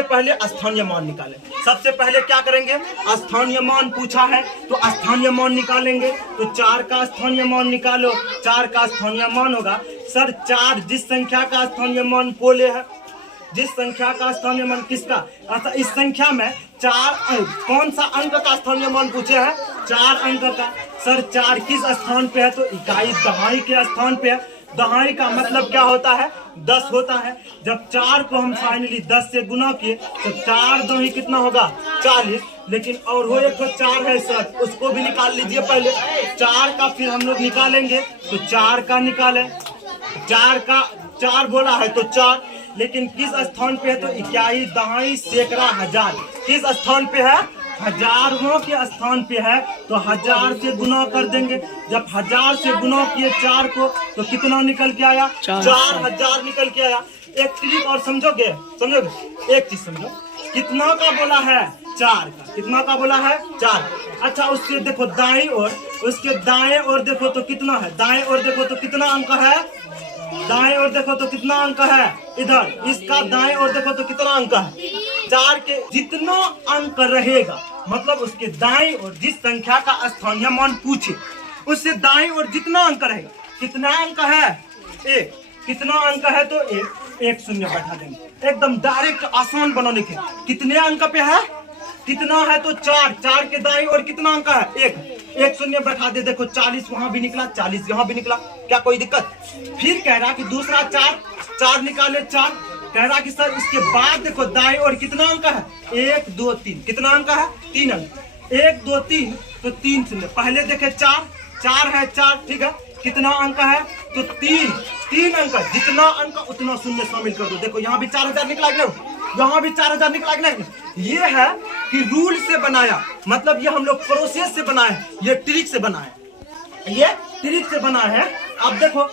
सबसे पहले स्थानीय मान निकालें। सबसे पहले क्या करेंगे, स्थानीय मान पूछा है तो स्थानीय मान निकालेंगे। तो 4 का स्थानीय मान निकालो। 4 का स्थानीय मान होगा सर 4 जिस संख्या का स्थानीय मान बोले है, जिस संख्या का स्थानीय मान किसका, अर्थात इस संख्या में 4 कौन सा अंक का स्थानीय मान पूछे हैं, 4 अंक का। सर 4 किस स्थान पे है, तो इकाई दहाई के स्थान पे है। दहाई का मतलब क्या होता है, 10 होता है। जब 4 को हम फाइनली 10 से गुना किए तो 4 दो ही कितना होगा 40। लेकिन और वो एक तो 4 है सर, उसको भी निकाल लीजिए पहले। 4 का फिर हम लोग निकालेंगे तो 4 का निकालें। 4 का 4 बोला है तो 4, लेकिन किस स्थान पे है, तो इकाई दहाई सैकड़ा हजार किस स्थान पे है, हजारों के स्थान पे है। तो 1000 से गुना कर देंगे। जब 1000 से गुना किए 4 को तो कितना निकल के आया, 4000 निकल के आया। एक ट्रिक और समझोगे, एक चीज समझो, कितना का बोला है, 4 का। कितना का बोला है, 4। अच्छा उसके देखो दाएं ओर, उसके दाएं ओर देखो तो कितना है, दाएं ओर देखो तो कितना अंक है, दाएं ओर देखो तो कितना अंक है, इधर इसका दाएं ओर देखो तो कितना अंक है, 4 के जितना अंक रहेगा, मतलब उसके दाएं ओर जिस संख्या का स्थानीय मान पूछे उससे दाएं ओर जितना अंक रहेगा, कितना अंक है, 1। कितना अंक है तो 1 शून्य बैठा देंगे, एकदम डायरेक्ट आसान बनाने के। कितने अंक पे है, कितना है तो 4 के दाएं ओर कितना अंक है, 1 शून्य बैठा दे। देखो 40 वहां भी निकला, 40 यहाँ भी निकला, क्या कोई दिक्कत। फिर कह रहा कि दूसरा 4 निकाले, 4 कह रहा कि सर इसके बाद देखो दाएं ओर कितना अंक है, 1 2 3 कितना अंक है, 3 अंक, 1 2 3 तो 3 शून्य। पहले देखे 4 है, 4 ठीक है, कितना अंक है तो 3 अंक, जितना अंक उतना शून्य शामिल कर दो। देखो यहाँ भी 4000 निकला कि नहीं, यहाँ भी 4000 निकला कि नहीं। ये है कि रूल से बनाया, मतलब ये हम लोग प्रोसेस से बनाए, ये ट्रिक से बनाए, ये ट्रिक से बना है। अब देखो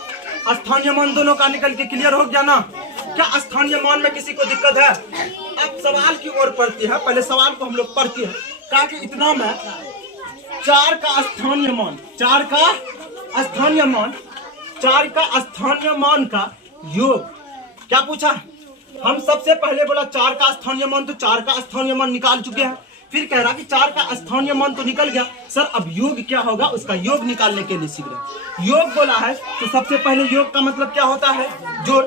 स्थानीय मान दोनों का निकल के क्लियर हो गया ना। क्या स्थानीय मान में किसी को दिक्कत है? अब सवाल की ओर पढ़ती है, पहले सवाल को हम लोग पढ़ते हैं। कहा कि इतना में 4 का स्थानीय मान, 4 का स्थानीय मान, 4 का स्थानीय मान का योग क्या पूछा। हम सबसे पहले बोला 4 का स्थानीय मान, तो 4 का स्थानीय मान निकाल चुके हैं। फिर कह रहा कि 4 का स्थानीय मान तो निकल गया सर, अब योग क्या होगा, उसका योग निकालने के लिए सीख रहे। योग बोला है तो सबसे पहले योग का मतलब क्या होता है, जोड़।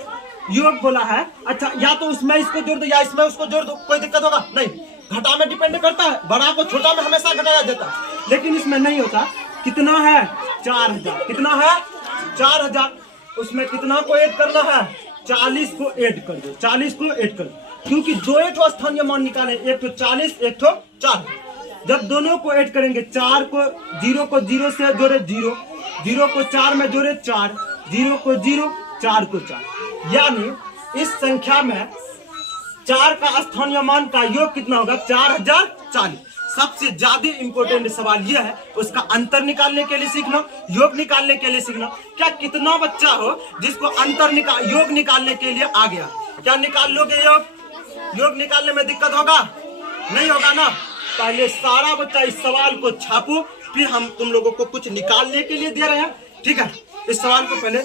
योग बोला है, अच्छा या तो उसमें इसको जोड़ दो या इसमें उसको जोड़ दो, कोई दिक्कत होगा नहीं। घटा में डिपेंड करता है, बड़ा को छोटा में हमेशा घटाया जाता है, लेकिन इसमें नहीं होता। कितना है 4000, कितना है 4000, उसमें कितना को ऐड करना है, 40 को ऐड कर दो, 40 को ऐड कर दो, क्योंकि दो एक स्थानीय मान निकाले, एक तो 40 एक तो 4। जब दोनों को ऐड करेंगे, 4 को 0 से जोड़े 0, 0 को 4 में जोड़े 4, 0 को 0, 4 को 4, यानी इस संख्या में 4 का स्थानीय मान का योग कितना होगा, 4040। सबसे ज्यादा इंपॉर्टेंट सवाल यह है, उसका अंतर निकालने के लिए सीखना, योग निकालने के लिए सीखना। क्या कितना बच्चा हो जिसको योग निकालने के लिए आ गया, क्या निकाल लोगे योग? योग निकालने में दिक्कत होगा? नहीं होगा ना। पहले सारा बच्चा इस सवाल को छापो, फिर हम तुम लोगों को कुछ निकालने के लिए दे रहे हैं, ठीक है। इस सवाल को पहले